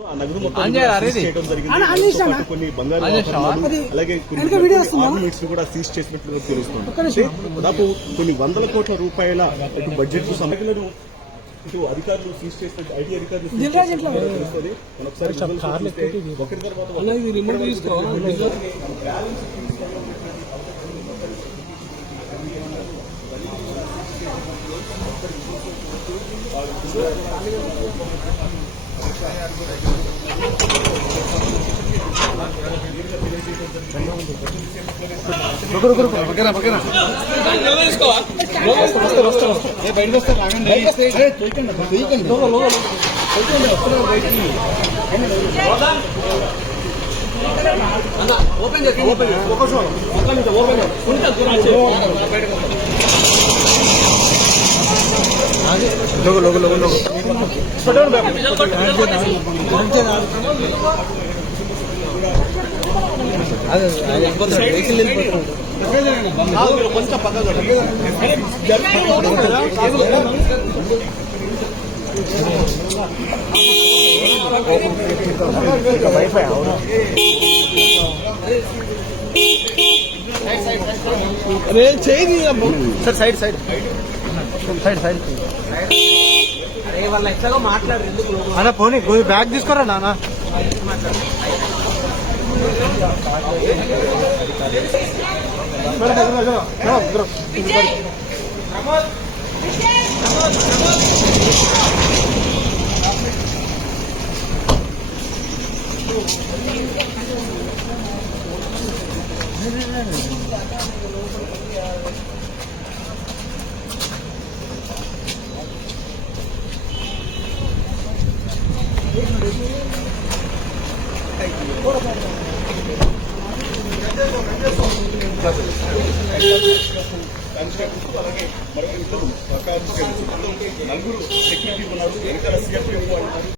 నగదు మొత్తం చేయడం జరిగింది. కొన్ని బంగారు అలాగే కూడా సీజ్ చేసినట్లు తెలుస్తుంది. దాదాపు కొన్ని వందల కోట్ల రూపాయల బడ్జెట్ సమగ్రలను ఇటు అధికారులు సీజ్ చేసిన ఐటీ అధికారులు తెలుస్తుంది. ఒకరి తర్వాత వైఫై అవును అరే చేయి sir side side side side అరే వాళ్ళ ఎట్లాగో మాట్లాడు అన్న పోనీ బ్యాగ్ తీసుకోరా నాన్న అలాగే మరొక ఇద్దరు నలుగురు సెక్యూరిటీ ఉన్నారు. వెనకాల సిఆర్పీఎఫ్ ఉన్నారు.